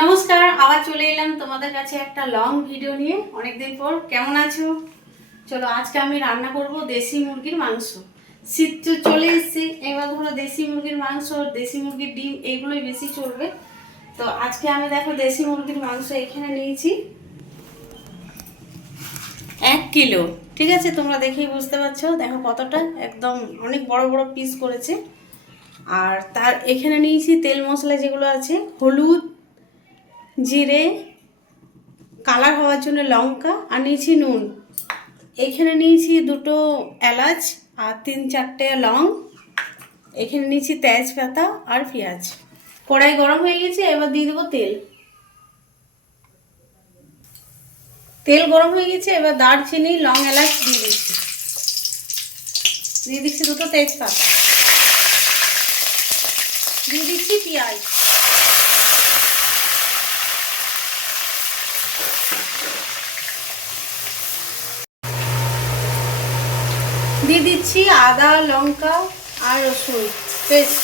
নমস্কার, আবার চলে এলাম তোমাদের কাছে একটা লং ভিডিও নিয়ে অনেকদিন পর। কেমন আছো? চলো, আজকে আমি রান্না করব দেশি মুরগির মাংস। শীত তো চলে এসেছে, এবার ধরো দেশি মুরগির মাংস, দেশি মুরগির ডিম এইগুলোই বেশি চলবে। তো আজকে আমি দেখো দেশি মুরগির মাংস এখানে নিয়েছি 1 কিলো। ঠিক আছে, তোমরা দেখেই বুঝতে পারছো, দেখো কতটা একদম অনেক বড় বড় পিস করেছে। আর তার এখানে নিয়েছি তেল মশলা যেগুলো আছে, হলুদ, জিরে, কালার হওয়ার জন্য লঙ্কা, আর নিয়েছি নুন। এখানে নিয়েছি 2টো এলাচ আর 3-4টে লং। এখানে নিয়েছি তেজপাতা আর পেঁয়াজ। কড়াই গরম হয়ে গেছে, এবার দিয়ে দেবো তেল। তেল গরম হয়ে গেছে, এবার দারচিনি, লং, এলাচ দিয়ে দিচ্ছি। দিয়ে দিচ্ছি 2টো তেজপাতা, দিয়ে দিচ্ছি পেঁয়াজ, দিয়ে দিচ্ছি আদা, লঙ্কা আর রসুন পেস্ট।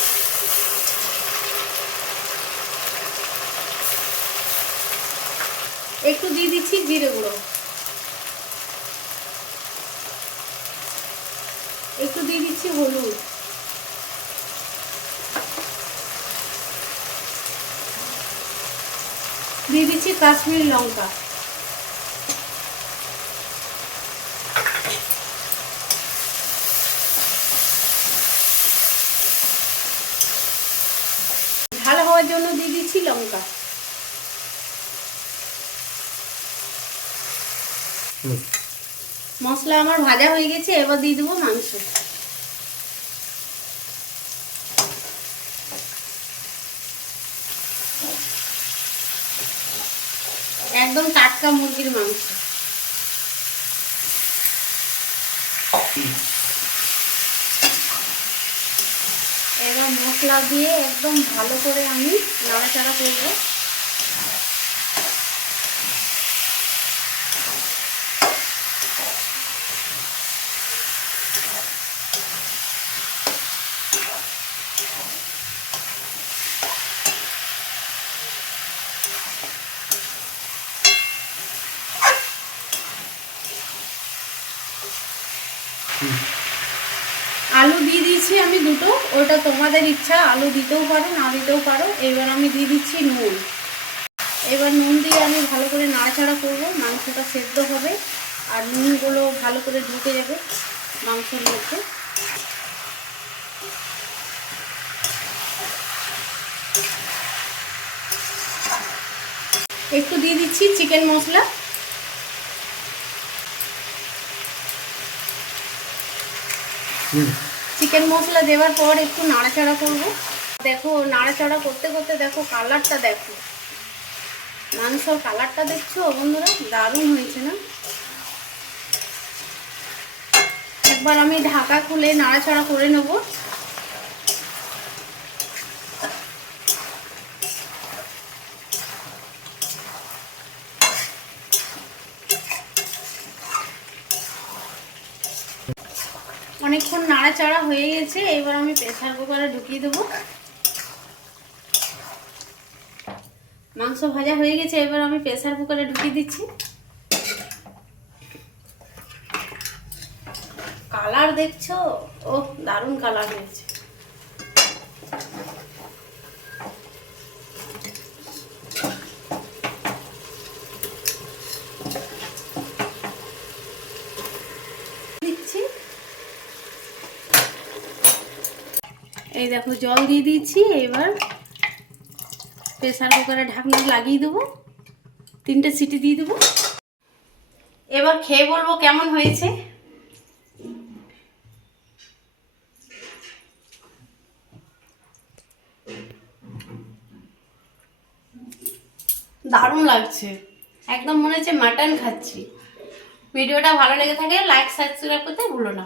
একটু দিয়ে দিচ্ছি জিরে গুঁড়ো, একটু দিয়ে দিচ্ছি হলুদ, দিয়ে দিচ্ছি কাশ্মীরি লঙ্কা। ঝাল হওয়ার জন্য দিয়ে দিচ্ছি লঙ্কা। মশলা আমার ভাজা হয়ে গেছে, এবার দিয়ে দেবো মাংস। একদম টাটকা মুরগির মাংস। এবার মশলা দিয়ে একদম ভালো করে আমি নাড়াচাড়া করব। আলু দিয়ে দিয়েছি আমি 2টো, ওটা তোমাদের ইচ্ছা, আলু দিতেও পারো না দিতেও পারো। এবার আমি দিয়ে দিচ্ছি নুন। এবার নুন দিয়ে আমি ভালো করে নাড়াচাড়া করব, মাংসটা সেদ্ধ হবে আর নুনগুলো ভালো করে ঢুকে যাবে মাংসের মধ্যে। একটু দিয়ে দিচ্ছি চিকেন মশলা। চিকেন মশলা দেওয়ার পর একটু নাড়াচাড়া করব। দেখো নাড়াচাড়া করতে করতে দেখো কালারটা, দেখো মাংসর কালারটা দেখছো বন্ধুরা, দারুণ হয়েছে না? একবার আমি ঢাকা খুলে নাড়াচাড়া করে নেব। অনেকক্ষণ নাড়াচাড়া হয়ে গেছে, এবার আমি প্রেসার কুকারে ঢুকিয়ে দেবো। মাংস ভাজা হয়ে গেছে, এবার আমি প্রেসার কুকারে ঢুকিয়ে দিচ্ছি। কালার দেখছো? ও দারুণ কালার হয়েছে। দিচ্ছি, এই দেখো জল দিয়ে দিচ্ছি। এবার প্রেসার কুকারে ঢাকনা লাগিয়ে দেবো, 3টে সিটি দিয়ে দেবো। এবার খেয়ে বলবো কেমন হয়েছে। দারুণ লাগছে, একদম মনে হচ্ছে মাটন খাচ্ছি। ভিডিওটা ভালো লেগে থাকে লাইক সাবস্ক্রাইব করতে ভুলো না।